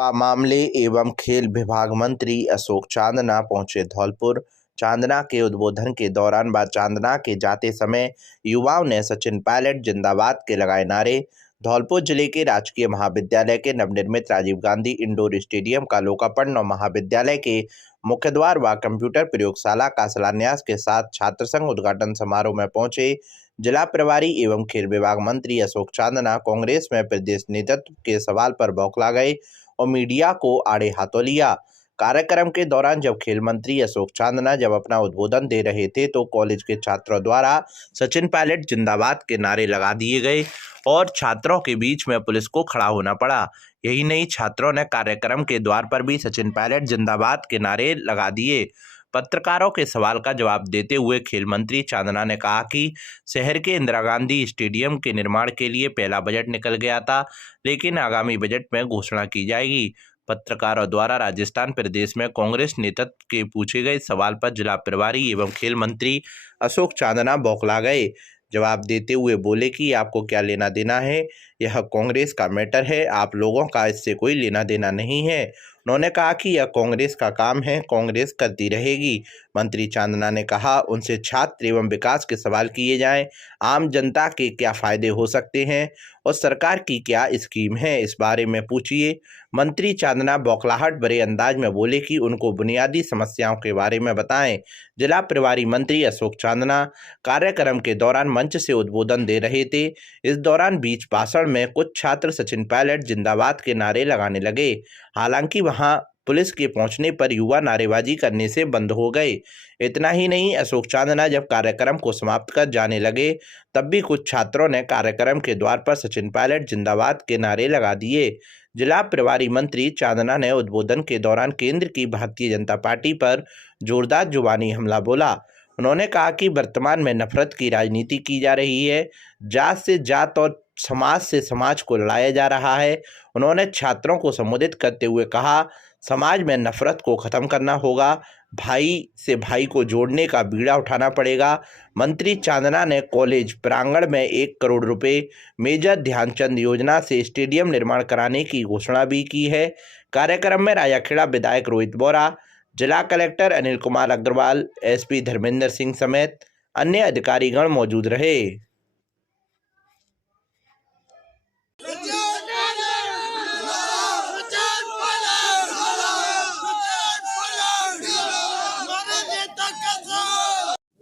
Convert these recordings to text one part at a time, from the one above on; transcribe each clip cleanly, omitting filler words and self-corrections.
युवा मामले एवं खेल विभाग मंत्री अशोक चांदना पहुंचे धौलपुर। चांदना के उद्बोधन के दौरान व चांदना के जाते समय युवाओं ने सचिन पायलट जिंदाबाद के लगाए नारे। धौलपुर जिले के राजकीय महाविद्यालय के नवनिर्मित राजीव गांधी इंडोर स्टेडियम का लोकार्पण और महाविद्यालय के मुख्य द्वार व कंप्यूटर प्रयोगशाला का शिलान्यास के साथ छात्र संघ उद्घाटन समारोह में पहुंचे। जिला प्रभारी एवं खेल विभाग मंत्री अशोक चांदना कांग्रेस में प्रदेश नेतृत्व के सवाल पर बौखला गए और मीडिया को आड़े हाथों लिया। कार्यक्रम के दौरान जब खेल मंत्री अशोक चांदना जब अपना उद्बोधन दे रहे थे तो कॉलेज के छात्रों द्वारा सचिन पायलट जिंदाबाद के नारे लगा दिए गए और छात्रों के बीच में पुलिस को खड़ा होना पड़ा। यही नहीं, छात्रों ने कार्यक्रम के द्वार पर भी सचिन पायलट जिंदाबाद के नारे लगा दिए। पत्रकारों के सवाल का जवाब देते हुए खेल मंत्री चांदना ने कहा कि शहर के इंदिरा गांधी स्टेडियम के निर्माण के लिए पहला बजट निकल गया था, लेकिन आगामी बजट में घोषणा की जाएगी। पत्रकारों द्वारा राजस्थान प्रदेश में कांग्रेस नेतृत्व के पूछे गए सवाल पर जिला प्रभारी एवं खेल मंत्री अशोक चांदना बौखला गए। जवाब देते हुए बोले कि आपको क्या लेना देना है, यह कांग्रेस का मैटर है, आप लोगों का इससे कोई लेना देना नहीं है। उन्होंने कहा कि यह कांग्रेस का काम है, कांग्रेस करती रहेगी। मंत्री चांदना ने कहा उनसे छात्र एवं विकास के सवाल किए जाएं, आम जनता के क्या फायदे हो सकते हैं और सरकार की क्या स्कीम है, इस बारे में पूछिए। मंत्री चांदना बौखलाहट भरे अंदाज में बोले कि उनको बुनियादी समस्याओं के बारे में बताएं। जिला प्रभारी मंत्री अशोक चांदना कार्यक्रम के दौरान मंच से उद्बोधन दे रहे थे। इस दौरान बीच भाषण में कुछ छात्र सचिन पायलट जिंदाबाद के नारे लगाने लगे। हालांकि वहां पुलिस के पहुंचने पर युवा नारेबाजी करने से बंद हो गए। इतना ही नहीं, अशोक चांदना जब कार्यक्रम को समाप्त कर जाने लगे तब भी कुछ छात्रों ने कार्यक्रम के द्वार पर सचिन पायलट जिंदाबाद के नारे लगा दिए। जिला प्रभारी मंत्री चांदना ने उद्बोधन के दौरान केंद्र की भारतीय जनता पार्टी पर जोरदार जुबानी हमला बोला। उन्होंने कहा कि वर्तमान में नफरत की राजनीति की जा रही है, जात से जात और समाज से समाज को लड़ाया जा रहा है। उन्होंने छात्रों को संबोधित करते हुए कहा, समाज में नफरत को खत्म करना होगा, भाई से भाई को जोड़ने का बीड़ा उठाना पड़ेगा। मंत्री चांदना ने कॉलेज प्रांगण में 1 करोड़ रुपए मेजर ध्यानचंद योजना से स्टेडियम निर्माण कराने की घोषणा भी की है। कार्यक्रम में राजाखेड़ा विधायक रोहित बोरा, जिला कलेक्टर अनिल कुमार अग्रवाल, एसपी धर्मेंद्र सिंह समेत अन्य अधिकारीगण मौजूद रहे।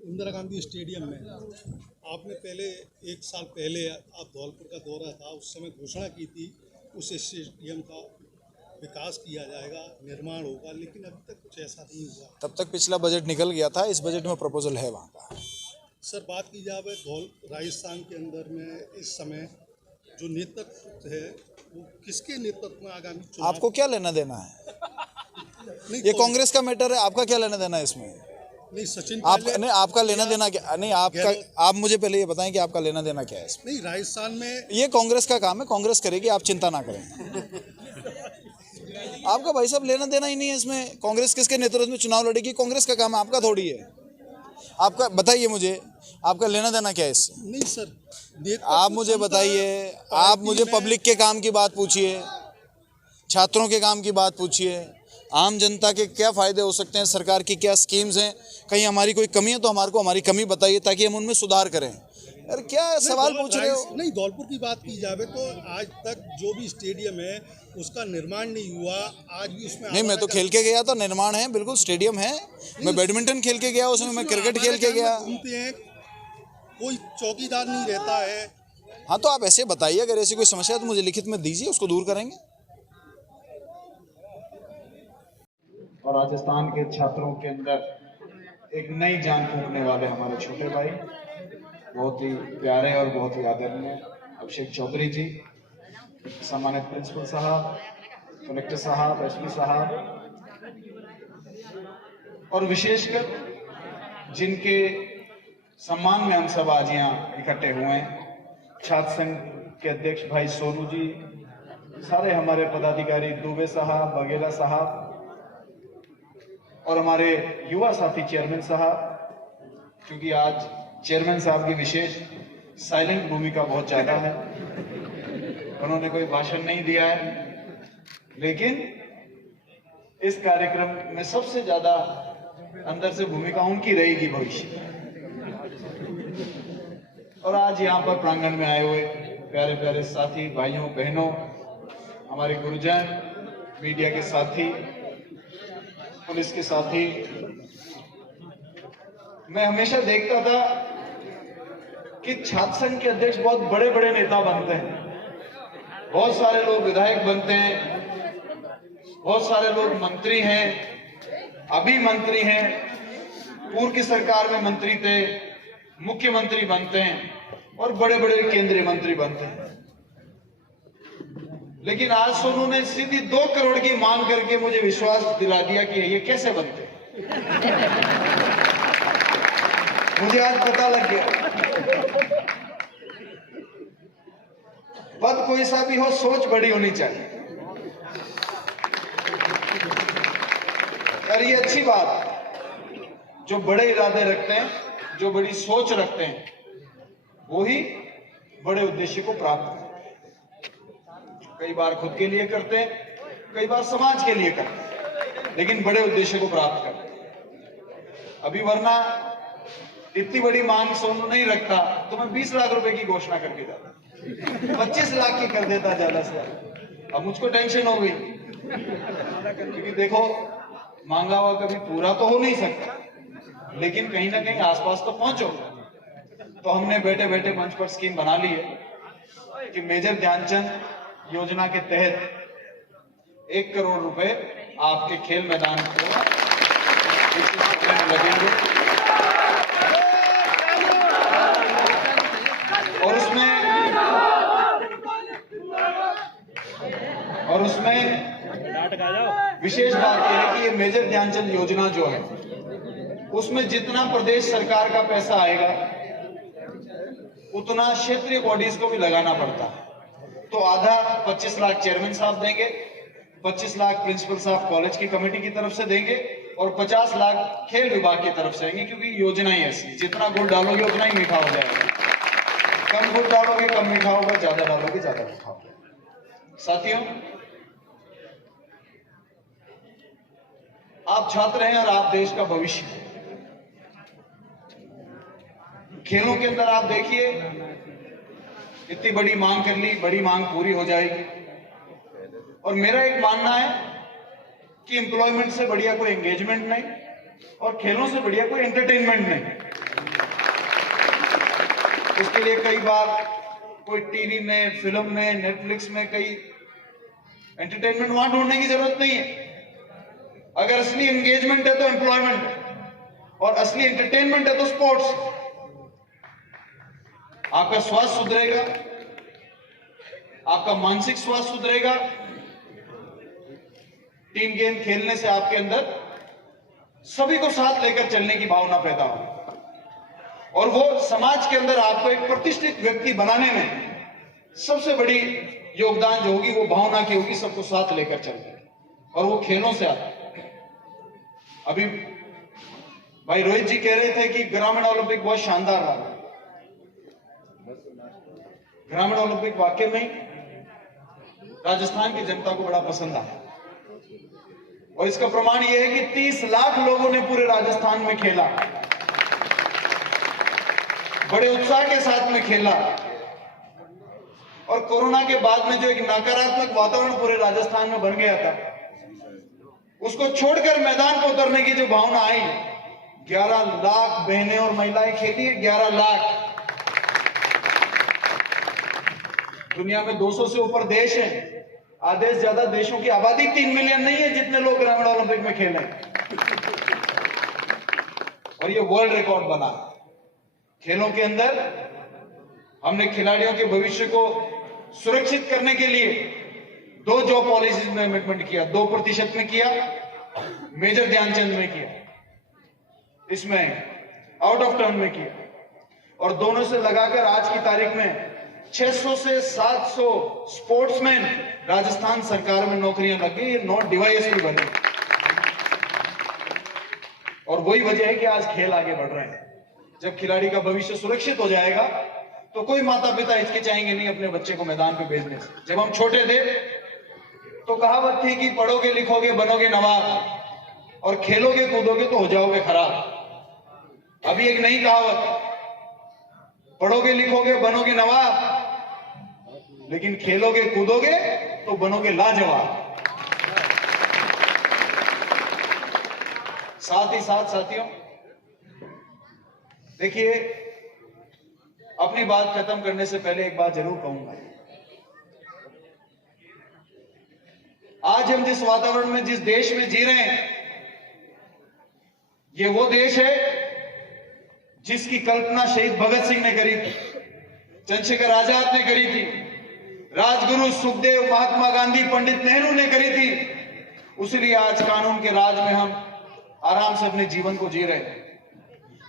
इंदिरा गांधी स्टेडियम में आपने पहले 1 साल पहले आप धौलपुर का दौरा था, उस समय घोषणा की थी उस स्टेडियम का विकास किया जाएगा, निर्माण होगा, लेकिन अभी तक कुछ ऐसा नहीं हुआ। तब तक पिछला बजट निकल गया था, इस बजट में प्रपोजल है वहाँ का। सर, बात की जाए राजस्थान के अंदर में इस समय जो नेतृत्व है वो किसके नेतृत्व में आगामी चुनाव? आपको क्या लेना देना है? ये कांग्रेस का मैटर है, आपका क्या लेना देना है इसमें? नहीं, सचिन नहीं, आपका लेना देना क्या? नहीं, आपका, आप मुझे पहले ये बताएं कि आपका लेना देना क्या है इसमें? नहीं, राजस्थान में ये कांग्रेस का काम है, कांग्रेस करेगी, आप चिंता ना करें। आपका भाई साहब लेना देना ही नहीं है इसमें। कांग्रेस किसके नेतृत्व में चुनाव लड़ेगी, कांग्रेस का काम है, आपका थोड़ी है। आपका बताइए मुझे, आपका लेना देना क्या है इससे? नहीं सर, आप मुझे बताइए, आप मुझे पब्लिक के काम की बात पूछिए, छात्रों के काम की बात पूछिए, आम जनता के क्या फ़ायदे हो सकते हैं, सरकार की क्या स्कीम्स हैं, कहीं हमारी कोई कमी है तो हमारे को हमारी कमी बताइए ताकि हम उनमें सुधार करें। यार क्या सवाल पूछ रहे हो? नहीं, धौलपुर की बात की जाए तो आज तक जो भी स्टेडियम है उसका निर्माण नहीं हुआ, आज भी उसमें नहीं, मैं तो खेल के गया था, निर्माण है, बिल्कुल स्टेडियम है। मैं बैडमिंटन खेल के गया, उसमें मैं क्रिकेट खेल के गया। घूमते हैं, कोई चौकीदार नहीं रहता है। हाँ, तो आप ऐसे बताइए, अगर ऐसी कोई समस्या है तो मुझे लिखित में दीजिए, उसको दूर करेंगे। और राजस्थान के छात्रों के अंदर एक नई जान फूंकने वाले हमारे छोटे भाई, बहुत ही प्यारे और बहुत ही आदरणीय अभिषेक चौधरी जी, सम्मानित प्रिंसिपल साहब, कलेक्टर साहब, एसपी साहब, और विशेषकर जिनके सम्मान में हम सब आज यहाँ इकट्ठे हुए हैं, छात्र संघ के अध्यक्ष भाई सोनू जी, सारे हमारे पदाधिकारी दुबे साहब, बघेला साहब और हमारे युवा साथी चेयरमैन साहब, क्योंकि आज चेयरमैन साहब की विशेष साइलेंट भूमिका बहुत ज्यादा है, उन्होंने कोई भाषण नहीं दिया है, लेकिन इस कार्यक्रम में सबसे ज्यादा अंदर से भूमिका उनकी रहेगी भविष्य में। और आज यहाँ पर प्रांगण में आए हुए प्यारे प्यारे साथी, भाइयों बहनों, हमारे गुरुजन, मीडिया के साथी, पुलिस के साथी, मैं हमेशा देखता था कि छात्र संघ के अध्यक्ष बहुत बड़े बड़े नेता बनते हैं, बहुत सारे लोग विधायक बनते हैं, बहुत सारे लोग मंत्री हैं, अभी मंत्री हैं, पूर्व की सरकार में मंत्री थे, मुख्यमंत्री बनते हैं और बड़े बड़े केंद्रीय मंत्री बनते हैं। लेकिन आज सोनू ने सीधी 2 करोड़ की मांग करके मुझे विश्वास दिला दिया कि ये कैसे बनते मुझे आज पता लग गया। पद कोई सा भी हो, सोच बड़ी होनी चाहिए। और ये अच्छी बात, जो बड़े इरादे रखते हैं, जो बड़ी सोच रखते हैं, वो ही बड़े उद्देश्य को प्राप्त करते हैं। कई बार खुद के लिए करते हैं, कई बार समाज के लिए करते हैं, लेकिन बड़े उद्देश्य को प्राप्त करते हैं। अभी वरना इतनी बड़ी मांग सोनू नहीं रखता तो मैं 20 लाख रुपए की घोषणा करके जाता, 25 लाख की कर देता ज्यादा से। अब मुझको टेंशन हो गई, क्योंकि देखो मांगा हुआ कभी पूरा तो हो नहीं सकता, लेकिन कहीं ना कहीं आसपास तो पहुंचो। तो हमने बैठे बैठे मंच पर स्कीम बना ली है कि मेजर ध्यानचंद योजना के तहत 1 करोड़ रुपए आपके खेल मैदान को लगेंगे, और उसमें विशेष बात यह है कि ये मेजर ध्यानचंद योजना जो है, उसमें जितना प्रदेश सरकार का पैसा आएगा उतना क्षेत्रीय बॉडीज को भी लगाना पड़ता है। तो आधा 25 लाख चेयरमैन साहब देंगे, 25 लाख प्रिंसिपल साहब कॉलेज की कमेटी की तरफ से देंगे और 50 लाख खेल विभाग की तरफ से आएंगे, क्योंकि योजना ही ऐसी, जितना गुड़ डालोगे उतना ही मीठा हो जाएगा। कम गुड़ डालोगे कम मीठा होगा, ज्यादा डालोगे ज्यादा मीठा होगा। साथियों, आप छात्र हैं और आप देश का भविष्य हैं। खेलों के अंदर आप देखिए, इतनी बड़ी मांग कर ली, बड़ी मांग पूरी हो जाएगी। और मेरा एक मानना है कि एम्प्लॉयमेंट से बढ़िया कोई एंगेजमेंट नहीं और खेलों से बढ़िया कोई एंटरटेनमेंट नहीं। उसके लिए कई बार कोई टीवी में, फिल्म में, नेटफ्लिक्स में कई एंटरटेनमेंट वहां ढूंढने की जरूरत नहीं है। अगर असली एंगेजमेंट है तो एम्प्लॉयमेंट, और असली एंटरटेनमेंट है तो स्पोर्ट्स। आपका स्वास्थ्य सुधरेगा, आपका मानसिक स्वास्थ्य सुधरेगा। टीम गेम खेलने से आपके अंदर सभी को साथ लेकर चलने की भावना पैदा हो, और वो समाज के अंदर आपको एक प्रतिष्ठित व्यक्ति बनाने में सबसे बड़ी योगदान जो होगी वो भावना की होगी, सबको साथ लेकर चलने, और वो खेलों से आता है। अभी भाई रोहित जी कह रहे थे कि ग्रामीण ओलंपिक बहुत शानदार रहा। ग्रामीण ओलंपिक वाकई में राजस्थान की जनता को बड़ा पसंद आया, और इसका प्रमाण यह है कि 30 लाख लोगों ने पूरे राजस्थान में खेला, बड़े उत्साह के साथ में खेला। और कोरोना के बाद में जो एक नकारात्मक वातावरण पूरे राजस्थान में बन गया था, उसको छोड़कर मैदान पर उतरने की जो भावना आई, 11 लाख बहनें और महिलाएं खेली है। 11 लाख। दुनिया में 200 से ऊपर देश हैं, आधे से ज्यादा देशों की आबादी 3 मिलियन नहीं है जितने लोग ग्रामीण ओलंपिक में खेले, और ये वर्ल्ड रिकॉर्ड बना। खेलों के अंदर हमने खिलाड़ियों के भविष्य को सुरक्षित करने के लिए 2 जॉब पॉलिसीज में अमेंडमेंट किया, 2% में किया, मेजर ध्यानचंद में किया, इसमें आउट ऑफ टर्न में किया, और दोनों से लगाकर आज की तारीख में 600 से 700 स्पोर्ट्समैन राजस्थान सरकार में नौकरियां लग गई, नॉट डीवाईएसपी बने। और वही वजह है कि आज खेल आगे बढ़ रहे हैं। जब खिलाड़ी का भविष्य सुरक्षित हो जाएगा तो कोई माता पिता हिचकिचाएंगे नहीं अपने बच्चे को मैदान पे भेजने से। जब हम छोटे थे तो कहावत थी कि पढ़ोगे लिखोगे बनोगे नवाब और खेलोगे कूदोगे तो हो जाओगे खराब। अभी एक नई कहावत, पढ़ोगे लिखोगे बनोगे नवाब, लेकिन खेलोगे कूदोगे तो बनोगे लाजवाब। साथ ही साथ साथियों, देखिए, अपनी बात खत्म करने से पहले एक बात जरूर कहूंगा। आज हम जिस वातावरण में, जिस देश में जी रहे हैं, ये वो देश है जिसकी कल्पना शहीद भगत सिंह ने करी थी, चंद्रशेखर आजाद ने करी थी, राजगुरु सुखदेव, महात्मा गांधी, पंडित नेहरू ने करी थी। उसलिए आज कानून के राज में हम आराम से अपने जीवन को जी रहे हैं।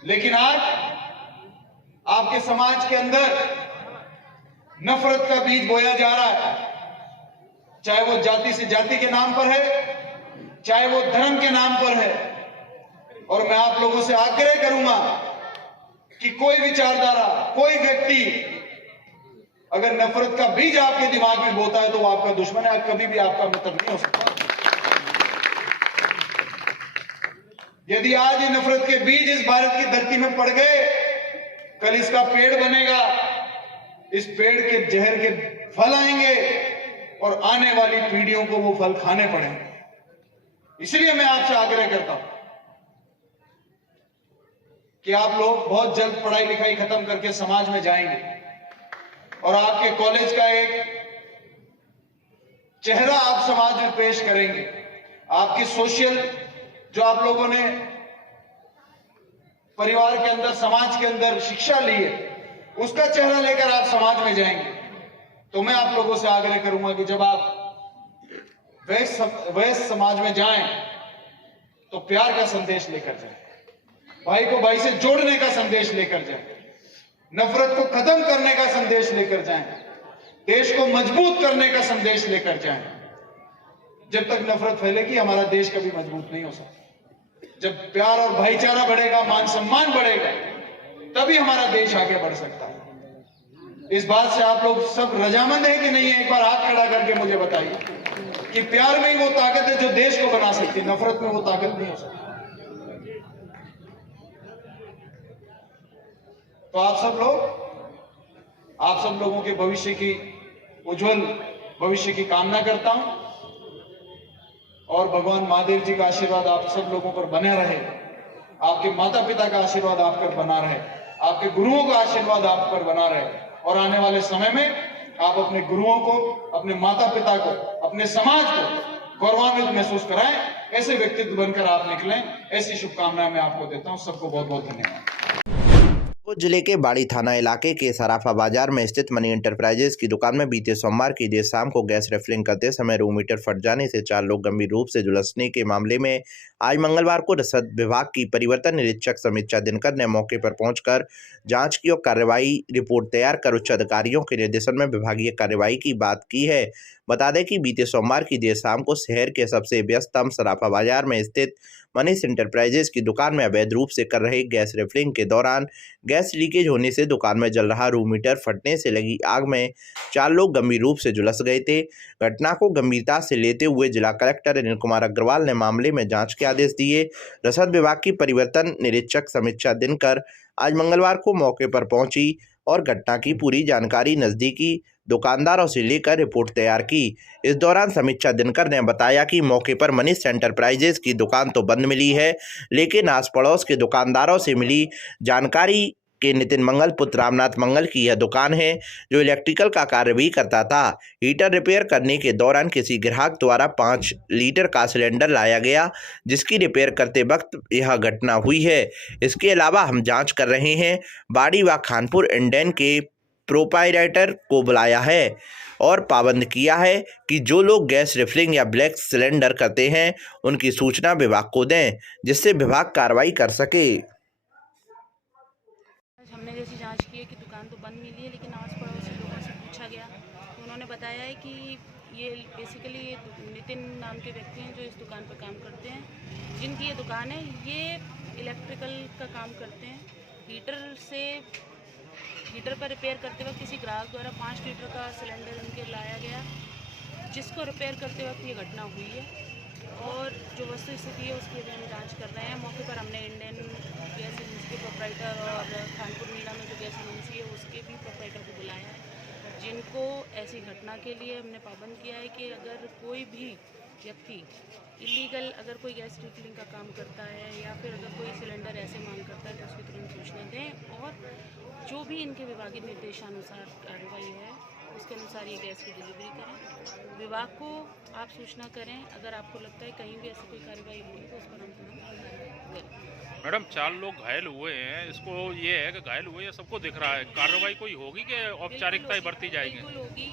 लेकिन आज आपके समाज के अंदर नफरत का बीज बोया जा रहा है, चाहे वो जाति से जाति के नाम पर है, चाहे वो धर्म के नाम पर है। और मैं आप लोगों से आग्रह करूंगा कि कोई विचारधारा, कोई व्यक्ति अगर नफरत का बीज आपके दिमाग में बोता है तो वो आपका दुश्मन है, कभी भी आपका मित्र नहीं हो सकता। यदि आज ये नफरत के बीज इस भारत की धरती में पड़ गए, कल इसका पेड़ बनेगा, इस पेड़ के जहर के फल आएंगे और आने वाली पीढ़ियों को वो फल खाने पड़ेंगे। इसलिए मैं आपसे आग्रह करता हूं कि आप लोग बहुत जल्द पढ़ाई लिखाई खत्म करके समाज में जाएंगे और आपके कॉलेज का एक चेहरा आप समाज में पेश करेंगे। आपकी सोशल, जो आप लोगों ने परिवार के अंदर, समाज के अंदर शिक्षा ली है, उसका चेहरा लेकर आप समाज में जाएंगे। तो मैं आप लोगों से आग्रह करूंगा कि जब आप वयस्क समाज में जाएं तो प्यार का संदेश लेकर जाएं, भाई को भाई से जोड़ने का संदेश लेकर जाएं, नफरत को खत्म करने का संदेश लेकर जाएं, देश को मजबूत करने का संदेश लेकर जाएं। जब तक नफरत फैलेगी हमारा देश कभी मजबूत नहीं हो सकता। जब प्यार और भाईचारा बढ़ेगा, मान सम्मान बढ़ेगा, तभी हमारा देश आगे बढ़ सकता है। इस बात से आप लोग सब रजामंद है कि नहीं है? एक बार हाथ खड़ा करके मुझे बताइए कि प्यार में ही वो ताकत है जो देश को बना सकती है, नफरत में वो ताकत नहीं हो सकती। तो आप सब लोगों के भविष्य की, उज्जवल भविष्य की कामना करता हूं और भगवान महादेव जी का आशीर्वाद आप सब लोगों पर बने रहे, आपके माता पिता का आशीर्वाद आप पर बना रहे, आपके गुरुओं का आशीर्वाद आप पर बना रहे और आने वाले समय में आप अपने गुरुओं को, अपने माता पिता को, अपने समाज को गौरवान्वित महसूस कराएं। ऐसे व्यक्तित्व बनकर आप निकलें, ऐसी शुभकामनाएं मैं आपको देता हूं। सबको बहुत बहुत धन्यवाद। जिले के बाड़ी थाना इलाके के सराफा बाजार में स्थित मनी एंटरप्राइजेज की दुकान में बीते सोमवार की देर शाम को गैस रिफिलिंग करते समय रूम मीटर फट जाने से 4 लोग गंभीर रूप से झुलसने के मामले में आज मंगलवार को रसद विभाग की परिवर्तन निरीक्षक समीक्षा दिनकर ने मौके पर पहुंचकर जांच की और कार्रवाई रिपोर्ट तैयार कर उच्च अधिकारियों के निर्देशन में विभागीय कार्रवाई की बात की है। बता दें कि बीते सोमवार की देर शाम को शहर के सबसे व्यस्ततम सराफा बाजार में स्थित मनीष एंटरप्राइजेज की दुकान में अवैध रूप से कर रहे गैस रिफिलिंग के दौरान गैस लीकेज होने से दुकान में जल रहा रूम मीटर फटने से लगी आग में 4 लोग गंभीर रूप से झुलस गए थे। घटना को गंभीरता से लेते हुए जिला कलेक्टर अनिल कुमार अग्रवाल ने मामले में जांच के आदेश दिए। रसद विभाग की परिवर्तन निरीक्षक समीक्षा दिनकर आज मंगलवार को मौके पर पहुंची और घटना की पूरी जानकारी नज़दीकी दुकानदारों से लेकर रिपोर्ट तैयार की। इस दौरान समीक्षा दिनकर ने बताया कि मौके पर मनीष एंटरप्राइजेज की दुकान तो बंद मिली है, लेकिन आस पड़ोस के दुकानदारों से मिली जानकारी के नितिन मंगल पुत्र रामनाथ मंगल की यह दुकान है जो इलेक्ट्रिकल का कार्य भी करता था। हीटर रिपेयर करने के दौरान किसी ग्राहक द्वारा 5 लीटर का सिलेंडर लाया गया, जिसकी रिपेयर करते वक्त यह घटना हुई है। इसके अलावा हम जांच कर रहे हैं, बाड़ी व खानपुर इंडेन के प्रोपाइराइटर को बुलाया है और पाबंद किया है कि जो लोग गैस रिफिलिंग या ब्लैक सिलेंडर करते हैं उनकी सूचना विभाग को दें, जिससे विभाग कार्रवाई कर सके। हमने जैसी जांच की है कि दुकान तो बंद मिली है, लेकिन आस पड़ोस के लोगों से पूछा गया तो उन्होंने बताया है कि ये बेसिकली ये नितिन नाम के व्यक्ति हैं जो इस दुकान पर काम करते हैं, जिनकी ये दुकान है। ये इलेक्ट्रिकल का काम करते हैं। हीटर पर रिपेयर करते वक्त किसी ग्राहक द्वारा 5 लीटर का सिलेंडर उनके लाया गया, जिसको रिपेयर करते वक्त ये घटना हुई है। और जो वस्तु स्थिति है उसकी अभी हम जाँच कर रहे हैं। मौके पर हमने इंडियन गैस एजेंसी के प्रोपराइटर और कानपुर मीणा में जो गैस एजेंसी है उसके भी प्रोपराइटर को बुलाया है, जिनको ऐसी घटना के लिए हमने पाबंद किया है कि अगर कोई भी व्यक्ति इलीगल अगर कोई गैस रिफिलिंग का काम करता है या फिर अगर कोई सिलेंडर ऐसे मांग करता है तो उसकी तुरंत सूचना दें और जो भी इनके विभागीय निर्देशानुसार कार्रवाई है उसके अनुसार ये गैस की डिलीवरी करें। विभाग को आप सूचना करें, अगर आपको लगता है कहीं भी ऐसी कोई कार्रवाई होगी तो उस पर हम तुरंत करें। मैडम 4 लोग घायल हुए हैं, इसको ये है कि घायल हुए हैं सबको दिख रहा है, कार्रवाई कोई होगी कि औपचारिकताएं बरती जाएंगी? बिल्कुल होगी।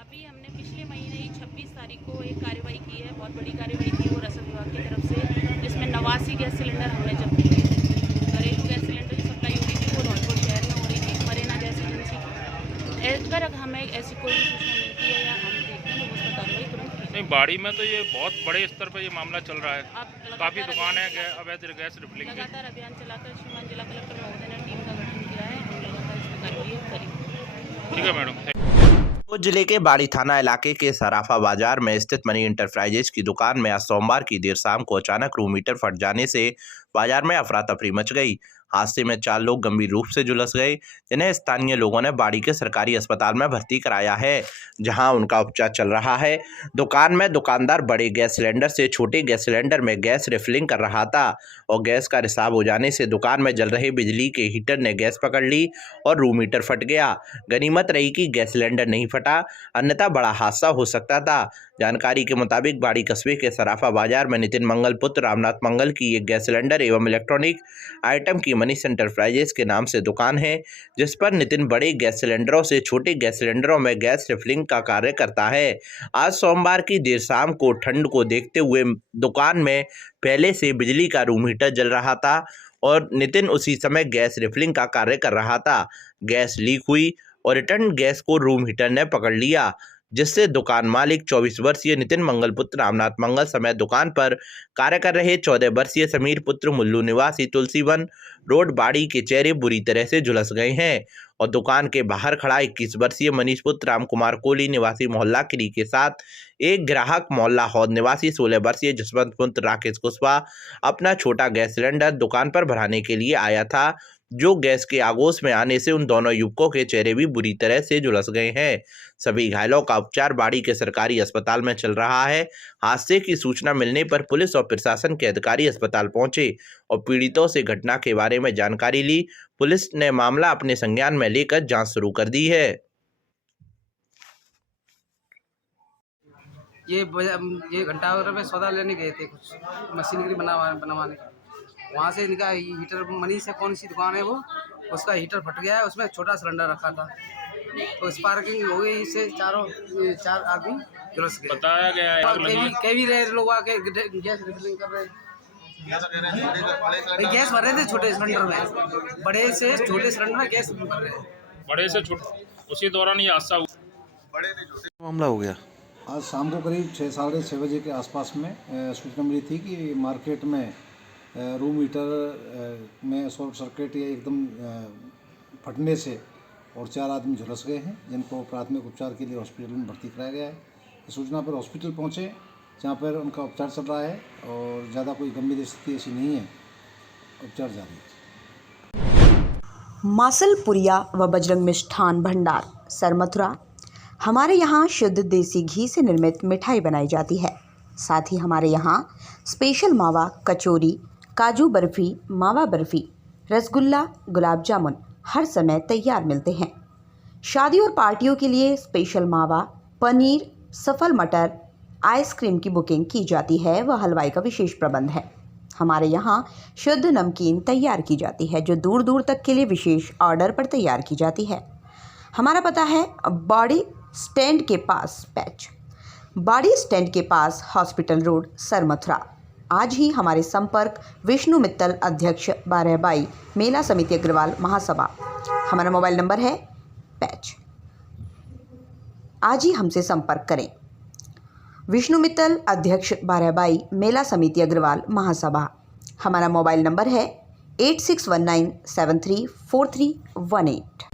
अभी हमने पिछले महीने ही 26 तारीख को एक कार्रवाई की है, बहुत बड़ी कार्रवाई की वो रसद विभाग की तरफ से, जिसमें 89 गैस सिलेंडर हमने जब्त किए। घरेलू गैस सिलेंडर की सप्लाई हो रही थी वो धौलपुर शहर में हो रही थी मरेना गैस एजेंसी की। अगर हमें ऐसी कोई भी सूचना मिलती है या हम देखते हैं तो उस पर कार्रवाई तुरंत की। नहीं, बाड़ी में तो ये बहुत बड़े स्तर पर ये मामला चल रहा है, अब काफ़ी दुकान है अवैध गैस रिफिलिंग की। लगातार अभियान चलाकर श्रीमान जिला कलेक्टर महोदय ने टीम का गठन किया है, हम लगातार इस पर कार्रवाई करेंगे। ठीक है मैडम। जिले के बाड़ी थाना इलाके के सराफा बाजार में स्थित मनी इंटरप्राइजेज की दुकान में आज सोमवार की देर शाम को अचानक रूम हीटर फट जाने से बाजार में अफरा तफरी मच गई। हादसे में 4 लोग गंभीर रूप से झुलस गए, जिन्हें स्थानीय लोगों ने बाड़ी के सरकारी अस्पताल में भर्ती कराया है, जहां उनका उपचार चल रहा है। दुकान में दुकानदार बड़े गैस सिलेंडर से छोटे गैस सिलेंडर में गैस रिफिलिंग कर रहा था और गैस का रिसाव हो जाने से दुकान में जल रहे बिजली के हीटर ने गैस पकड़ ली और रूम हीटर फट गया। गनीमत रही कि गैस सिलेंडर नहीं फटा, अन्यथा बड़ा हादसा हो सकता था। जानकारी के मुताबिक बाड़ी कस्बे के सराफा बाजार में नितिन मंगल पुत्र रामनाथ मंगल की एक गैस सिलेंडर एवं इलेक्ट्रॉनिक आइटम की मनीष इंटरप्राइजेज के नाम से दुकान है, जिस पर नितिन बड़े गैस सिलेंडरों से छोटे गैस सिलेंडरों में गैस रिफिलिंग का कार्य करता है। आज सोमवार की देर शाम को ठंड को देखते हुए दुकान में पहले से बिजली का रूम हीटर जल रहा था और नितिन उसी समय गैस रिफिलिंग का कार्य कर रहा था। गैस लीक हुई और रिटर्न गैस को रूम हीटर ने पकड़ लिया, जिससे दुकान मालिक 24 वर्षीय नितिन मंगल पुत्र रामनाथ मंगल समेत दुकान पर कार्य कर रहे 14 वर्षीय समीर पुत्र मुल्लू निवासी तुलसीवन रोड बाड़ी के चेहरे बुरी तरह से झुलस गए हैं और दुकान के बाहर खड़ा 21 वर्षीय मनीष पुत्र राम कुमार कोहली निवासी मोहल्ला किरी के साथ एक ग्राहक मोहल्ला हौद निवासी 16 वर्षीय जसवंत पुत्र राकेश कुशवाहा अपना छोटा गैस सिलेंडर दुकान पर भराने के लिए आया था, जो गैस के आगोश में आने से उन दोनों युवकों के चेहरे भी बुरी तरह से झुलस गए हैं। सभी घायलों का उपचार बाड़ी के सरकारी अस्पताल में चल रहा है। हादसे की सूचना मिलने पर पुलिस और प्रशासन के अधिकारी अस्पताल पहुंचे और पीड़ितों से घटना के बारे में जानकारी ली। पुलिस ने मामला अपने संज्ञान में लेकर जांच शुरू कर दी है। ये घंटाघर में सौदा लेने गए थे, कुछ मशीनरी बनवाने। वहाँ से इनका हीटर मनीष से कौन सी दुकान है वो, उसका हीटर फट गया है, उसमें छोटा सिलेंडर रखा था, तो स्पार्किंग हो गई, इससे 4 आदमी झुलस गए। बताया गया है कई लोग आके गैस रिफिलिंग कर रहे हैं, गैस भर रहे थे छोटे सिलेंडर में, बड़े से छोटे सिलेंडर में गैस भर रहे हैं, बड़े से छोटे, उसी दौरान ये हादसा हुआ। मामला हो गया। आज शाम को करीब 6 साढ़े 6 बजे के आसपास में सूचना मिली थी कि मार्केट में रूम हीटर में शॉर्ट सर्किट या एकदम फटने से और 4 आदमी झुलस गए हैं, जिनको प्राथमिक उपचार के लिए हॉस्पिटल में भर्ती कराया गया है। इस सूचना पर हॉस्पिटल पहुंचे, जहां पर उनका उपचार चल रहा है और ज़्यादा कोई गंभीर स्थिति ऐसी नहीं है, उपचार जारी है। मासलपुरिया व बजरंग मिष्ठान भंडार सरमथुरा। हमारे यहाँ शुद्ध देसी घी से निर्मित मिठाई बनाई जाती है। साथ ही हमारे यहाँ स्पेशल मावा कचौरी, काजू बर्फ़ी, मावा बर्फ़ी, रसगुल्ला, गुलाब जामुन हर समय तैयार मिलते हैं। शादी और पार्टियों के लिए स्पेशल मावा, पनीर, सफल मटर, आइसक्रीम की बुकिंग की जाती है व हलवाई का विशेष प्रबंध है। हमारे यहाँ शुद्ध नमकीन तैयार की जाती है, जो दूर दूर तक के लिए विशेष ऑर्डर पर तैयार की जाती है। हमारा पता है बाड़ी स्टैंड के पास पैच, बाड़ी स्टैंड के पास हॉस्पिटल रोड, सरमथुरा। आज ही हमारे संपर्क विष्णु मित्तल, अध्यक्ष 12/22 मेला समिति अग्रवाल महासभा। हमारा मोबाइल नंबर है पैच। आज ही हमसे संपर्क करें। विष्णु मित्तल, अध्यक्ष 12/22 मेला समिति अग्रवाल महासभा। हमारा मोबाइल नंबर है 8619734318।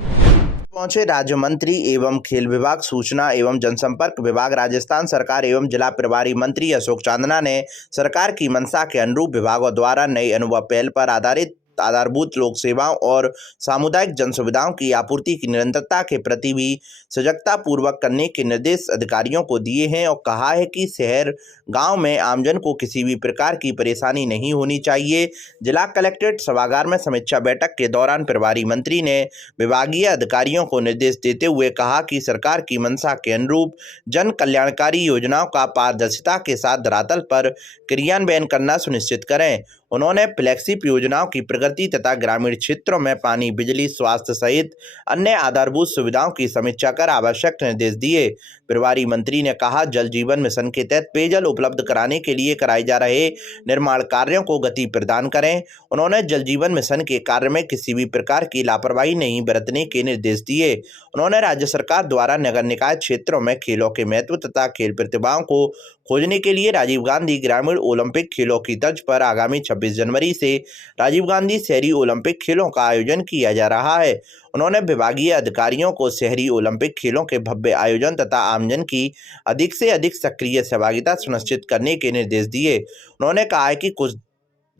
पहुंचे राज्य मंत्री एवं खेल विभाग, सूचना एवं जनसंपर्क विभाग, राजस्थान सरकार एवं जिला प्रभारी मंत्री अशोक चांदना ने सरकार की मंशा के अनुरूप विभागों द्वारा नई अनुभव पहल पर आधारित आधारभूत लोक सेवाओं और सामुदायिक जन सुविधाओं की आपूर्ति की निरंतरता के प्रति भी सजगता पूर्वक करने के निर्देश अधिकारियों को दिए हैं और कहा है कि शहर गांव में आमजन को किसी भी प्रकार की परेशानी नहीं होनी चाहिए। जिला कलेक्ट्रेट सभागार में समीक्षा बैठक के दौरान प्रभारी मंत्री ने विभागीय अधिकारियों को निर्देश देते हुए कहा कि सरकार की मंशा के अनुरूप जन कल्याणकारी योजनाओं का पारदर्शिता के साथ धरातल पर क्रियान्वयन करना सुनिश्चित करें। उन्होंने फ्लैगशिप योजनाओं की प्रगति तथा ग्रामीण क्षेत्रों में पानी, बिजली, स्वास्थ्य सहित अन्य आधारभूत सुविधाओं की समीक्षा कर आवश्यक निर्देश दिए। प्रभारी मंत्री ने कहा, जल जीवन मिशन के तहत पेयजल उपलब्ध कराने के लिए कराए जा रहे निर्माण कार्यों को गति प्रदान करें। उन्होंने जल जीवन मिशन के कार्य में किसी भी प्रकार की लापरवाही नहीं बरतने के निर्देश दिए। उन्होंने राज्य सरकार द्वारा नगर निकाय क्षेत्रों में खेलों के महत्व तथा खेल प्रतिभाओं को खोजने के लिए राजीव गांधी ग्रामीण ओलंपिक खेलों की तर्ज पर आगामी 26 जनवरी से राजीव गांधी शहरी ओलंपिक खेलों का आयोजन किया जा रहा है। उन्होंने विभागीय अधिकारियों को शहरी ओलंपिक खेलों के भव्य आयोजन तथा आमजन की अधिक से अधिक सक्रिय सहभागिता सुनिश्चित करने के निर्देश दिए। उन्होंने कहा है कि कुछ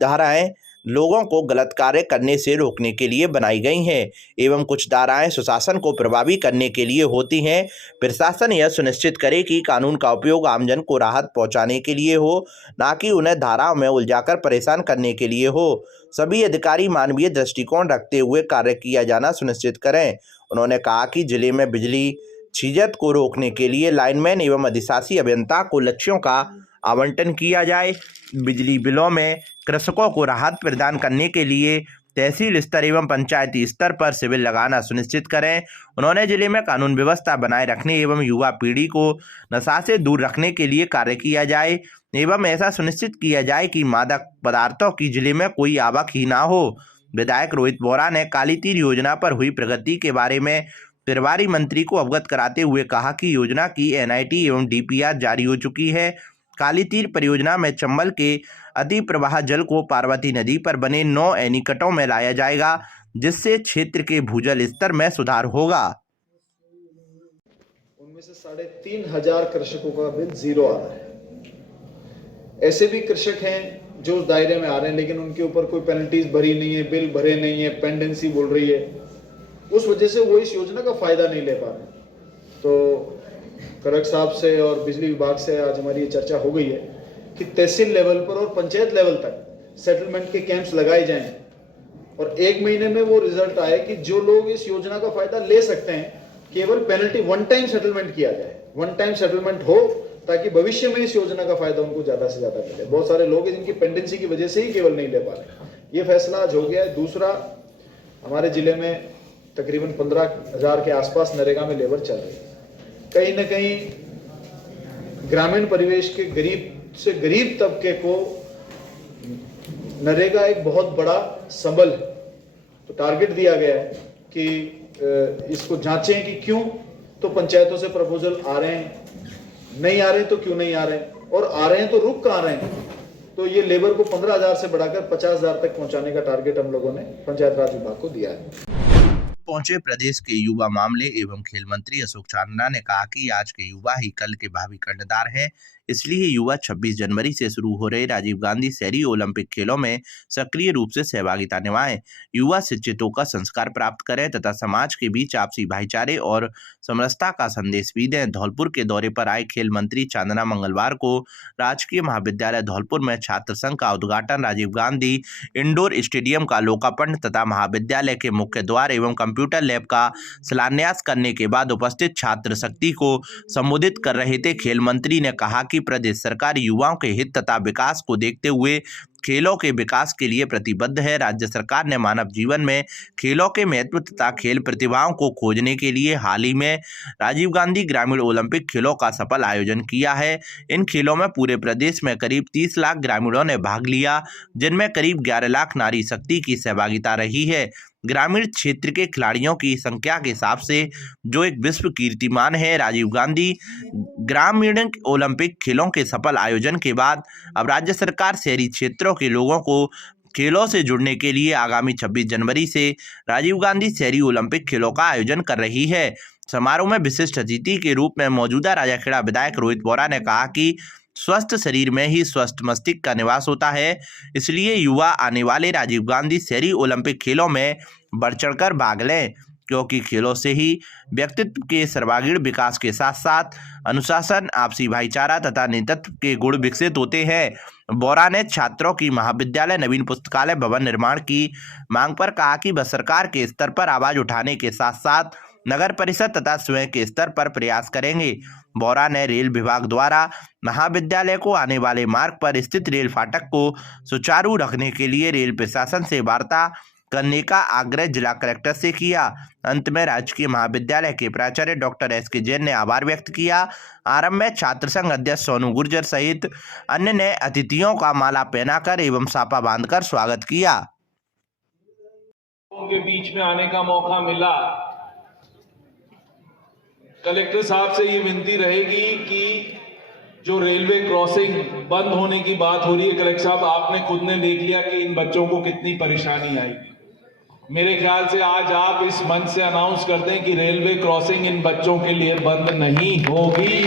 धाराएं लोगों को गलत कार्य करने से रोकने के लिए बनाई गई हैं एवं कुछ धाराएं सुशासन को प्रभावी करने के लिए होती हैं। प्रशासन यह सुनिश्चित करे कि कानून का उपयोग आमजन को राहत पहुंचाने के लिए हो, ना कि उन्हें धाराओं में उलझाकर परेशान करने के लिए हो। सभी अधिकारी मानवीय दृष्टिकोण रखते हुए कार्य किया जाना सुनिश्चित करें। उन्होंने कहा कि जिले में बिजली छीजत को रोकने के लिए लाइनमैन एवं अधिशासी अभियंता को लक्ष्यों का आवंटन किया जाए। बिजली बिलों में कृषकों को राहत प्रदान करने के लिए तहसील स्तर एवं पंचायती स्तर पर शिविर लगाना सुनिश्चित करें। उन्होंने जिले में कानून व्यवस्था बनाए रखने एवं युवा पीढ़ी को नशा से दूर रखने के लिए कार्य किया जाए एवं ऐसा सुनिश्चित किया जाए कि मादक पदार्थों की जिले में कोई आवक ही ना हो। विधायक रोहित बोरा ने काली तीर योजना पर हुई प्रगति के बारे में प्रभारी मंत्री को अवगत कराते हुए कहा कि योजना की NIT एवं DPR जारी हो चुकी है। काली तीर परियोजना में चंबल के अति प्रवाह जल को पार्वती नदी पर बने 9 एनीकटों में लाया जाएगा, जिससे क्षेत्र के भूजल स्तर में सुधार होगा। उनमें से 3,500 कृषकों का बिल जीरो आ रहा है। ऐसे भी कृषक हैं जो उस दायरे में आ रहे हैं लेकिन उनके ऊपर कोई पेनल्टीज भरी नहीं है, बिल भरे नहीं है, पेंडेंसी बोल रही है, उस वजह से वो इस योजना का फायदा नहीं ले पा रहे। तो कलेक्टर साहब से और बिजली विभाग से आज हमारी ये चर्चा हो गई है कि तहसील लेवल पर और पंचायत लेवल तक सेटलमेंट के कैंप्स लगाए जाएं और 1 महीने में वो रिजल्ट आए कि जो लोग इस योजना का फायदा ले सकते हैं, केवल पेनल्टी 1 टाइम सेटलमेंट किया जाए, 1 टाइम सेटलमेंट हो ताकि भविष्य में इस योजना का फायदा उनको ज्यादा से ज्यादा मिले। बहुत सारे लोग जिनकी पेंडेंसी की वजह से ही केवल नहीं ले पा रहे। ये फैसला आज हो गया है। दूसरा, हमारे जिले में तकरीबन 15,000 के आसपास नरेगा में लेबर चल रही है। कहीं ना कहीं ग्रामीण परिवेश के गरीब से गरीब तबके को नरेगा एक बहुत बड़ा संबल है। तो टारगेट दिया गया है कि इसको जांचें कि क्यों तो पंचायतों से प्रपोजल आ रहे हैं, नहीं आ रहे तो क्यों नहीं आ रहे हैं, और आ रहे हैं तो रुक कहाँ रहे हैं। तो ये लेबर को 15,000 से बढ़ाकर 50,000 तक पहुंचाने का टारगेट हम लोगों ने पंचायत राज विभाग को दिया है। पहुंचे प्रदेश के युवा मामले एवं खेल मंत्री अशोक चांदना ने कहा कि आज के युवा ही कल के भावी कर्णधार हैं, इसलिए युवा 26 जनवरी से शुरू हो रहे राजीव गांधी शहरी ओलंपिक खेलों में सक्रिय रूप से सहभागिता निभाएं। युवा शिक्षित होकर संस्कार प्राप्त करें तथा समाज के बीच आपसी भाईचारे और समरसता का संदेश भी दें। धौलपुर के दौरे पर आए खेल मंत्री चांदना मंगलवार को राजकीय महाविद्यालय धौलपुर में छात्र संघ का उद्घाटन, राजीव गांधी इंडोर स्टेडियम का लोकार्पण तथा महाविद्यालय के मुख्य द्वार एवं कंप्यूटर लैब का शिलान्यास करने के बाद उपस्थित छात्र शक्ति को संबोधित कर रहे थे। खेल मंत्री ने कहा कि प्रदेश सरकार युवाओं के हित तथा विकास को देखते हुए खेलों के विकास के लिए प्रतिबद्ध है। राज्य सरकार ने मानव जीवन में खेलों के महत्व तथा खेल प्रतिभाओं को खोजने के लिए हाल ही में राजीव गांधी ग्रामीण ओलंपिक खेलों का सफल आयोजन किया है। इन खेलों में पूरे प्रदेश में करीब 30 लाख ग्रामीणों ने भाग लिया, जिनमें करीब 11 लाख नारी शक्ति की सहभागिता रही है। ग्रामीण क्षेत्र के खिलाड़ियों की संख्या के हिसाब से जो एक विश्व कीर्तिमान है। राजीव गांधी ग्रामीण ओलंपिक खेलों के सफल आयोजन के बाद अब राज्य सरकार शहरी क्षेत्रों के लोगों को खेलों से जुड़ने के लिए आगामी 26 जनवरी से राजीव गांधी शहरी ओलंपिक खेलों का आयोजन कर रही है। समारोह में विशिष्ट अतिथि के रूप में मौजूदा राजाखेड़ा विधायक रोहित बोरा ने कहा कि स्वस्थ शरीर में ही स्वस्थ मस्तिष्क का निवास होता है, इसलिए युवा आने वाले राजीव गांधी शहरी ओलंपिक खेलों में बढ़ चढ़कर भाग लें, क्योंकि खेलों से ही व्यक्तित्व के सर्वांगीण विकास के साथ साथ अनुशासन, आपसी भाईचारा तथा नेतृत्व के गुण विकसित होते हैं। बोरा ने छात्रों की महाविद्यालय नवीन पुस्तकालय भवन निर्माण की मांग पर कहा कि वह सरकार के स्तर पर आवाज उठाने के साथ साथ नगर परिषद तथा स्वयं के स्तर पर प्रयास करेंगे। बोरा ने रेल विभाग द्वारा महाविद्यालय को आने वाले मार्ग पर स्थित रेल फाटक को सुचारू रखने के लिए रेल प्रशासन से वार्ता करने का आग्रह जिला कलेक्टर से किया। अंत में राजकीय महाविद्यालय के प्राचार्य डॉक्टर एस.के. जैन ने आभार व्यक्त किया। आरंभ में छात्र संघ अध्यक्ष सोनू गुर्जर सहित अन्य ने अतिथियों का माला पहनाकर एवं सापा बांधकर स्वागत किया। उनके बीच में आने का मौका मिला। कलेक्टर साहब से ये विनती रहेगी कि जो रेलवे क्रॉसिंग बंद होने की बात हो रही है, कलेक्टर साहब आपने खुद ने देख लिया कि इन बच्चों को कितनी परेशानी आएगी। मेरे ख्याल से आज आप इस मंच से अनाउंस कर दें कि रेलवे क्रॉसिंग इन बच्चों के लिए बंद नहीं होगी।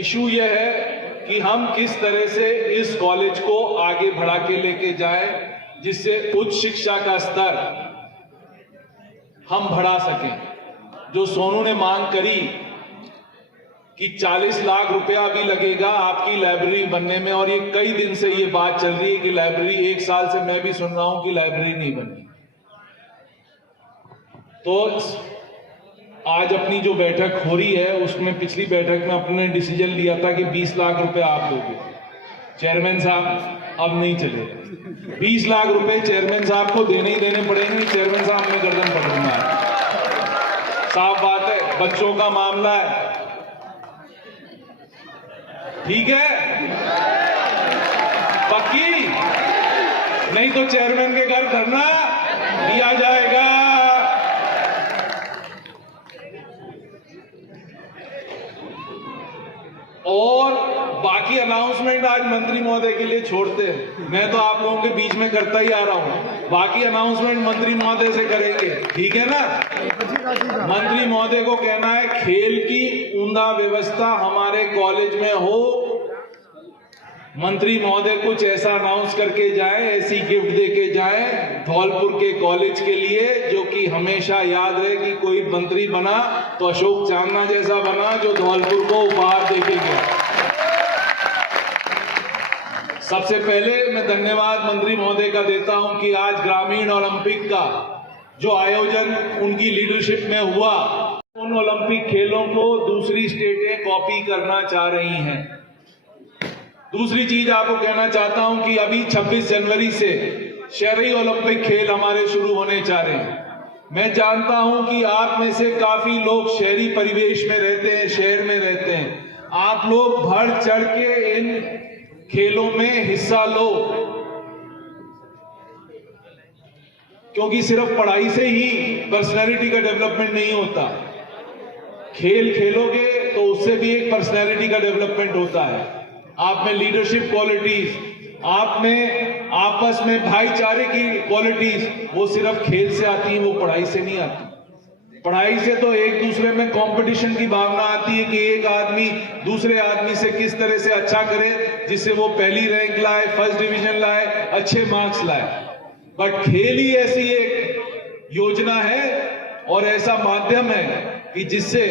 इशू यह है कि हम किस तरह से इस कॉलेज को आगे बढ़ा के लेके जाएं, जिससे उच्च शिक्षा का स्तर हम बढ़ा सकें। जो सोनू ने मांग करी कि 40 लाख रुपया भी लगेगा आपकी लाइब्रेरी बनने में, और ये कई दिन से ये बात चल रही है कि लाइब्रेरी, 1 साल से मैं भी सुन रहा हूं कि लाइब्रेरी नहीं बनी। तो आज अपनी जो बैठक हो रही है उसमें पिछली बैठक में अपने डिसीजन लिया था कि 20 लाख रुपए आप दोगे। चेयरमैन साहब अब नहीं चलेगा, 20 लाख रुपए चेयरमैन साहब को देने ही देने पड़ेंगे। चेयरमैन साहब में गर्दन पकड़ूंगा, साफ बात है, बच्चों का मामला है, ठीक है, पक्की नहीं तो चेयरमैन के घर धरना दिया जाएगा। और बाकी अनाउंसमेंट आज मंत्री महोदय के लिए छोड़ते हैं, मैं तो आप लोगों के बीच में करता ही आ रहा हूं। बाकी अनाउंसमेंट मंत्री महोदय से करेंगे, ठीक है ना। मंत्री महोदय को कहना है खेल की उम्दा व्यवस्था हमारे कॉलेज में हो। मंत्री महोदय कुछ ऐसा अनाउंस करके जाए, ऐसी गिफ्ट देके जाए धौलपुर के कॉलेज के लिए, जो कि हमेशा याद रहे कि कोई मंत्री बना तो अशोक चांदना जैसा बना, जो धौलपुर को उपहार देके गया। सबसे पहले मैं धन्यवाद मंत्री महोदय का देता हूं कि आज ग्रामीण ओलंपिक का जो आयोजन उनकी लीडरशिप में हुआ, उन ओलंपिक खेलों को दूसरी स्टेटें कॉपी करना चाह रही हैं। दूसरी चीज आपको कहना चाहता हूं कि अभी 26 जनवरी से शहरी ओलंपिक खेल हमारे शुरू होने जा रहे हैं। मैं जानता हूं कि आप में से काफी लोग शहरी परिवेश में रहते हैं, शहर में रहते हैं। आप लोग बढ़ चढ़ के इन खेलों में हिस्सा लो, क्योंकि सिर्फ पढ़ाई से ही पर्सनैलिटी का डेवलपमेंट नहीं होता। खेल खेलोगे तो उससे भी एक पर्सनैलिटी का डेवलपमेंट होता है। आप में लीडरशिप क्वालिटीज, आप में आपस में भाईचारे की क्वालिटीज, वो सिर्फ खेल से आती है, वो पढ़ाई से नहीं आती। पढ़ाई से तो एक दूसरे में कंपटीशन की भावना आती है कि एक आदमी दूसरे आदमी से किस तरह से अच्छा करे, जिससे वो पहली रैंक लाए, फर्स्ट डिवीजन लाए, अच्छे मार्क्स लाए। बट खेल ही ऐसी एक योजना है और ऐसा माध्यम है कि जिससे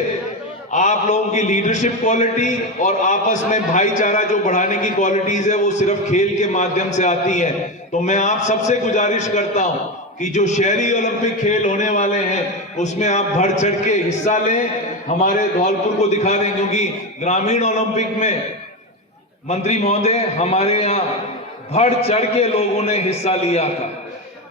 आप लोगों की लीडरशिप क्वालिटी और आपस में भाईचारा जो बढ़ाने की क्वालिटीज है, वो सिर्फ खेल के माध्यम से आती है। तो मैं आप सबसे गुजारिश करता हूं कि जो शहरी ओलंपिक खेल होने वाले हैं उसमें आप बढ़ चढ़ के हिस्सा लें, हमारे धौलपुर को दिखा दें, क्योंकि ग्रामीण ओलंपिक में मंत्री महोदय हमारे यहाँ बढ़ चढ़ के लोगों ने हिस्सा लिया था।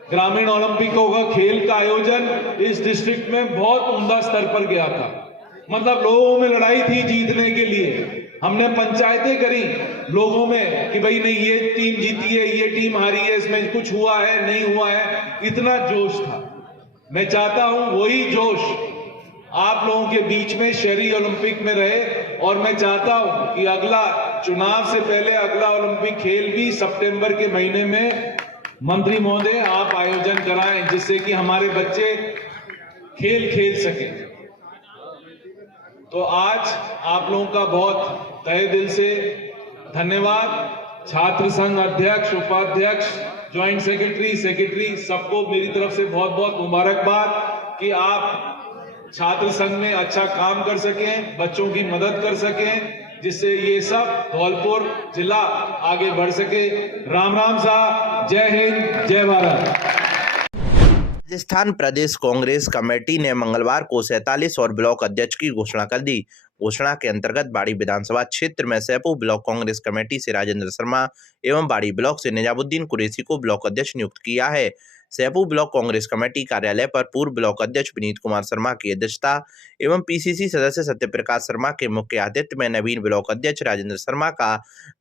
ग्रामीण ओलंपिकों का खेल का आयोजन इस डिस्ट्रिक्ट में बहुत उम्दा स्तर पर गया था। मतलब लोगों में लड़ाई थी जीतने के लिए। हमने पंचायतें करी लोगों में कि भाई नहीं ये टीम जीती है, ये टीम हारी है, इसमें कुछ हुआ है नहीं हुआ है, इतना जोश था। मैं चाहता हूं वही जोश आप लोगों के बीच में शहरी ओलंपिक में रहे। और मैं चाहता हूं कि अगला चुनाव से पहले अगला ओलंपिक खेल भी सितंबर के महीने में मंत्री महोदय आप आयोजन कराएं, जिससे कि हमारे बच्चे खेल खेल सकें। तो आज आप लोगों का बहुत तहे दिल से धन्यवाद। छात्र संघ अध्यक्ष, उपाध्यक्ष, ज्वाइंट सेक्रेटरी सबको मेरी तरफ से बहुत बहुत मुबारकबाद कि आप छात्र संघ में अच्छा काम कर सकें, बच्चों की मदद कर सकें, जिससे ये सब धौलपुर जिला आगे बढ़ सके। राम राम साहब, जय हिंद, जय भारत। राजस्थान प्रदेश कांग्रेस कमेटी ने मंगलवार को 47 और ब्लॉक अध्यक्ष की घोषणा कर दी। घोषणा के अंतर्गत बाड़ी विधानसभा क्षेत्र में सैपू ब्लॉक कांग्रेस कमेटी से राजेंद्र शर्मा एवं बाड़ी ब्लॉक से निजामुद्दीन कुरैशी को ब्लॉक अध्यक्ष नियुक्त किया है। सैपू ब्लॉक कांग्रेस कमेटी कार्यालय पर पूर्व ब्लॉक अध्यक्ष विनीत कुमार शर्मा की अध्यक्षता एवं पीसीसी सदस्य सत्यप्रकाश शर्मा के मुख्य आतिथ्य में नवीन ब्लॉक अध्यक्ष राजेंद्र शर्मा का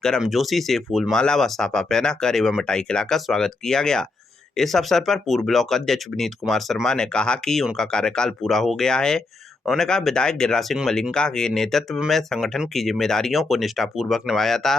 गर्मजोशी से फूलमाला व साफा पहनाकर एवं मिठाई खिलाकर स्वागत किया गया। इस अवसर पर पूर्व ब्लॉक अध्यक्ष विनीत कुमार शर्मा ने कहा कि उनका कार्यकाल पूरा हो गया है। उन्होंने कहा विधायक गिरिराज सिंह मलिंगा के नेतृत्व में संगठन की जिम्मेदारियों को निष्ठापूर्वक निभाया था।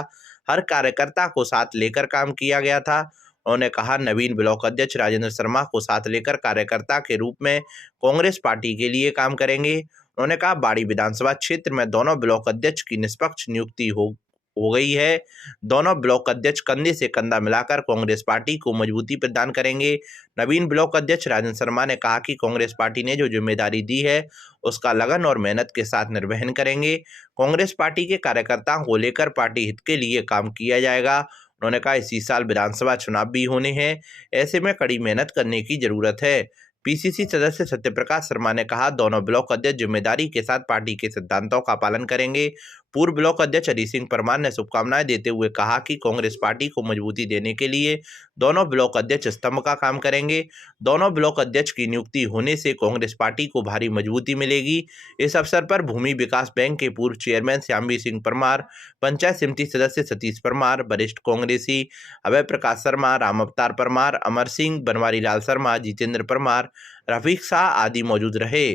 हर कार्यकर्ता को साथ लेकर काम किया गया था। उन्होंने कहा नवीन ब्लॉक अध्यक्ष राजेंद्र शर्मा को साथ लेकर कार्यकर्ता के रूप में कांग्रेस पार्टी के लिए काम करेंगे। उन्होंने कहा बाड़ी विधानसभा क्षेत्र में दोनों ब्लॉक अध्यक्ष की निष्पक्ष नियुक्ति हो गई है। दोनों ब्लॉक अध्यक्ष कंधे से कंधा मिलाकर कांग्रेस पार्टी को मजबूती प्रदान करेंगे। नवीन ब्लॉक अध्यक्ष राजेंद्र शर्मा ने कहा कि कांग्रेस पार्टी ने जो जिम्मेदारी दी है उसका लगन और मेहनत के साथ निर्वहन करेंगे। कांग्रेस पार्टी के कार्यकर्ताओं को लेकर पार्टी हित के लिए काम किया जाएगा। उन्होंने कहा इसी साल विधानसभा चुनाव भी होने हैं, ऐसे में कड़ी मेहनत करने की जरूरत है। पीसीसी सदस्य सत्यप्रकाश शर्मा ने कहा दोनों ब्लॉक अध्यक्ष जिम्मेदारी के साथ पार्टी के सिद्धांतों का पालन करेंगे। पूर्व ब्लॉक अध्यक्ष हरि सिंह परमार ने शुभकामनाएं देते हुए कहा कि कांग्रेस पार्टी को मजबूती देने के लिए दोनों ब्लॉक अध्यक्ष स्तंभ का काम करेंगे। दोनों ब्लॉक अध्यक्ष की नियुक्ति होने से कांग्रेस पार्टी को भारी मजबूती मिलेगी। इस अवसर पर भूमि विकास बैंक के पूर्व चेयरमैन श्यामवीर सिंह परमार, पंचायत समिति सदस्य सतीश परमार, वरिष्ठ कांग्रेसी अभय प्रकाश शर्मा, राम अवतार परमार, अमर सिंह, बनवारी लाल शर्मा, जितेंद्र परमार, रफीक शाह आदि मौजूद रहे।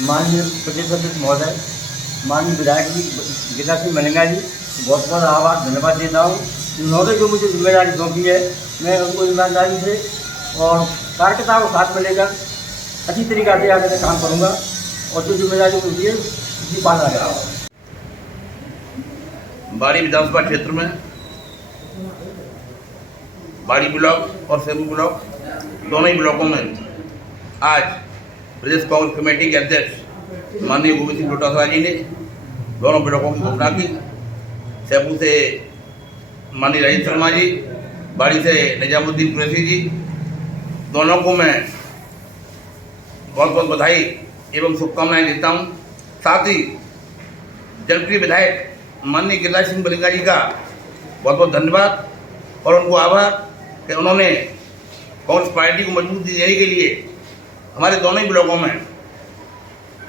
माननीय प्रदेश अध्यक्ष महोदय, माननीय विधायक जी गिरिराज सिंह मलिंगा जी, बहुत बहुत आभार धन्यवाद देता हूँ। उन्होंने जो मुझे जिम्मेदारी सौंपी है मैं उनको ईमानदारी से और कार्यकर्ताओं को साथ में लेकर अच्छी तरीके से आगे काम करूँगा और जो जिम्मेदारी मुझे है उसकी पालना करूँगा। बाड़ी विधानसभा क्षेत्र में बाड़ी ब्लॉक और सैपू ब्लॉक दोनों ही ब्लॉकों में आज प्रदेश कांग्रेस कमेटी के अध्यक्ष माननीय गोविंद सिंह डोटासरा जी ने दोनों ब्लॉकों की घोषणा की। सैपू से माननीय राजेंद्र शर्मा जी, बाड़ी से निजामुद्दीन कुरैशी जी, दोनों को मैं बहुत बहुत बधाई एवं शुभकामनाएं देता हूं। साथ ही जनप्रिय विधायक माननीय गिरिराज सिंह मलिंगा जी का बहुत बहुत धन्यवाद और उनको आभार कि उन्होंने कांग्रेस पार्टी को मजबूती देने के लिए हमारे दोनों ही ब्लॉकों में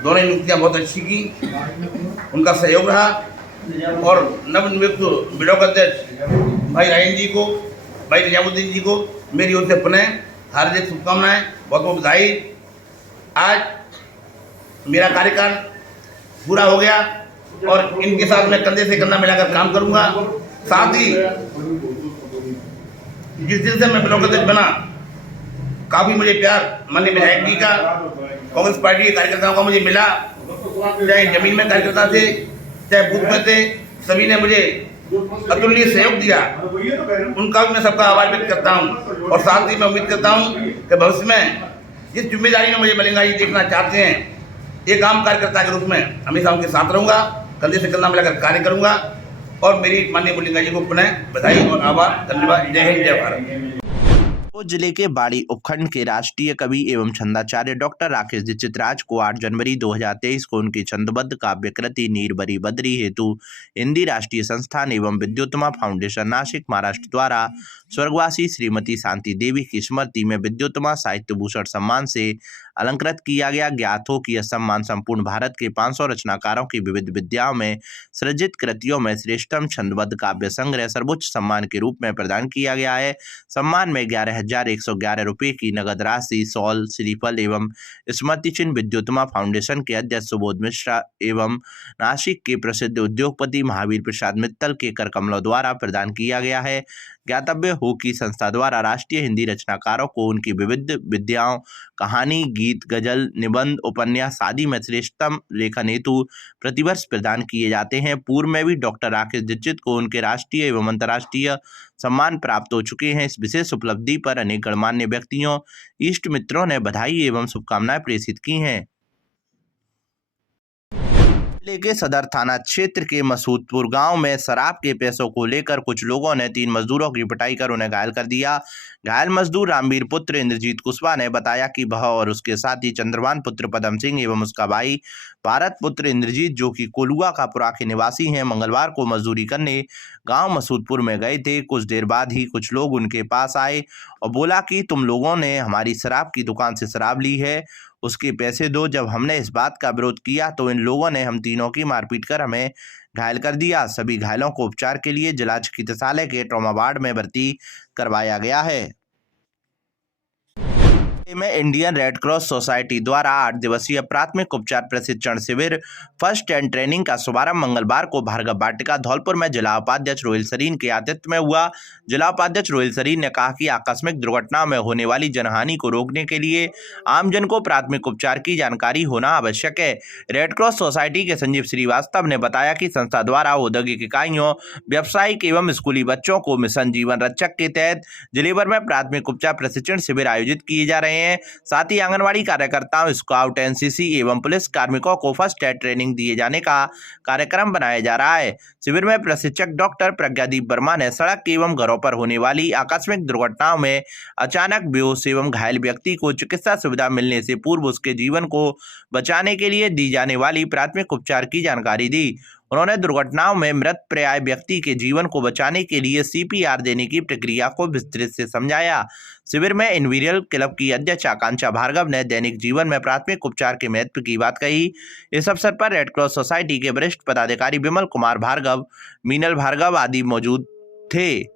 दोनों ही नियुक्तियाँ बहुत अच्छी की, उनका सहयोग रहा। और नवनियुक्त ब्लॉक अध्यक्ष भाई राजेंद्र जी को, भाई निजामुद्दीन जी को मेरी ओर से पुनः हार्दिक शुभकामनाएं, बहुत बहुत बधाई। आज मेरा कार्यकाल पूरा हो गया और इनके साथ मैं कंधे से कंधा मिलाकर काम करूंगा। साथ ही जिस दिन से मैं ब्लॉक अध्यक्ष बना काफ़ी मुझे प्यार माननीय विधायक जी का, कांग्रेस पार्टी के कार्यकर्ताओं का मुझे मिला, चाहे जमीन में कार्यकर्ता थे चाहे बूथ में थे, सभी ने मुझे अतुलनीय सहयोग दिया। उनका भी मैं सबका आभार व्यक्त करता हूं। और साथ ही मैं उम्मीद करता हूं कि भविष्य में जिस जिम्मेदारी में मुझे मलिंगा जी देखना चाहते हैं, एक आम कार्यकर्ता के रूप में हमेशा उनके साथ रहूंगा, कंधे से कंधा मिलाकर कार्य करूंगा। और मेरी माननीय मलिंगा जी को पुनः बधाई और आभार, धन्यवाद। जय हिंद, जय भारत। जिले के बाड़ी उपखंड के राष्ट्रीय कवि एवं छंदाचार्य डॉक्टर राकेश दीक्षित राज को 8 जनवरी 2023 को उनकी छंदबद्ध काव्य कृति नीरबरी बद्री हेतु हिंदी राष्ट्रीय संस्थान एवं विद्युतमा फाउंडेशन नासिक महाराष्ट्र द्वारा स्वर्गवासी श्रीमती शांति देवी की स्मृति में विद्योत्तमा साहित्य भूषण सम्मान से अलंकृत किया गया। ज्ञात हो कि यह सम्मान संपूर्ण भारत के 500 रचनाकारों की विविध विद्याओं में सृजित कृतियों में श्रेष्ठतम छंदबद्ध काव्य संग्रह सर्वोच्च सम्मान के रूप में प्रदान किया गया है। सम्मान में 11,111 रुपये की नगद राशि, शॉल, श्रीफल एवं स्मृति चिन्ह विद्योत्तमा फाउंडेशन के अध्यक्ष सुबोध मिश्रा एवं नासिक के प्रसिद्ध उद्योगपति महावीर प्रसाद मित्तल के करकमलों द्वारा प्रदान किया गया है। ज्ञातव्य हो कि संस्था द्वारा राष्ट्रीय हिंदी रचनाकारों को उनकी विविध विद्याओं, कहानी, गीत, गजल, निबंध, उपन्यास आदि में श्रेष्ठतम लेखन हेतु प्रतिवर्ष प्रदान किए जाते हैं। पूर्व में भी डॉक्टर राकेश दीक्षित को उनके राष्ट्रीय एवं अंतर्राष्ट्रीय सम्मान प्राप्त हो चुके हैं। इस विशेष उपलब्धि पर अनेक गणमान्य व्यक्तियों, इष्ट मित्रों ने बधाई एवं शुभकामनाएं प्रेषित की हैं। जिले के सदर थाना क्षेत्र के मसूदपुर गांव में शराब के पैसों को लेकर कुछ लोगों ने 3 मजदूरों की पिटाई कर उन्हें घायल कर दिया। घायल मजदूर रामवीर पुत्र इंद्रजीत कुशवाहा ने बताया कि वह और उसके साथी चंद्रभान पुत्र पदम सिंह एवं उसका भाई भारत पुत्र इंद्रजीत, जो कि कोलुआ का पुरा के निवासी हैं, मंगलवार को मजदूरी करने गांव मसूदपुर में गए थे। कुछ देर बाद ही कुछ लोग उनके पास आए और बोला कि तुम लोगों ने हमारी शराब की दुकान से शराब ली है, उसके पैसे दो। जब हमने इस बात का विरोध किया तो इन लोगों ने हम तीनों की मारपीट कर हमें घायल कर दिया। सभी घायलों को उपचार के लिए जिला चिकित्सालय के ट्रॉमा वार्ड में भर्ती करवाया गया है। में इंडियन रेड क्रॉस सोसाइटी द्वारा 8 दिवसीय प्राथमिक उपचार प्रशिक्षण शिविर फर्स्ट एंड ट्रेनिंग का शुभारंभ मंगलवार को भार्गव वाटिका धौलपुर में जिला उपाध्यक्ष रोहिल सरीन के आतिथ्य में हुआ। जिला उपाध्यक्ष रोहिल सरीन ने कहा कि आकस्मिक दुर्घटनाओं में होने वाली जनहानि को रोकने के लिए आमजन को प्राथमिक उपचार की जानकारी होना आवश्यक है। रेड क्रॉस सोसाइटी के संजीव श्रीवास्तव ने बताया कि संस्था द्वारा औद्योगिक इकाइयों, व्यावसायिक एवं स्कूली बच्चों को मिशन जीवन रक्षक के तहत जिले भर में प्राथमिक उपचार प्रशिक्षण शिविर आयोजित किए जा रहे हैं। साथ ही आंगनवाड़ी कार्यकर्ताओं, स्काउट, एनसीसी एवं पुलिस कार्मिकों को फर्स्ट एड ट्रेनिंग दिए जाने का कार्यक्रम बनाया जा रहा है। शिविर में प्रशिक्षक डॉक्टर प्रज्ञादीप वर्मा ने सड़क एवं घरों पर होने वाली आकस्मिक दुर्घटनाओं में अचानक बेहोश एवं घायल व्यक्ति को चिकित्सा सुविधा मिलने से पूर्व उसके जीवन को बचाने के लिए दी जाने वाली प्राथमिक उपचार की जानकारी दी। उन्होंने दुर्घटनाओं में मृत प्राय व्यक्ति के जीवन को बचाने के लिए CPR देने की प्रक्रिया को विस्तृत से समझाया। शिविर में इनवीरियल क्लब की अध्यक्ष आकांक्षा भार्गव ने दैनिक जीवन में प्राथमिक उपचार के महत्व की बात कही। इस अवसर पर रेड क्रॉस सोसाइटी के वरिष्ठ पदाधिकारी विमल कुमार भार्गव, मीनल भार्गव आदि मौजूद थे।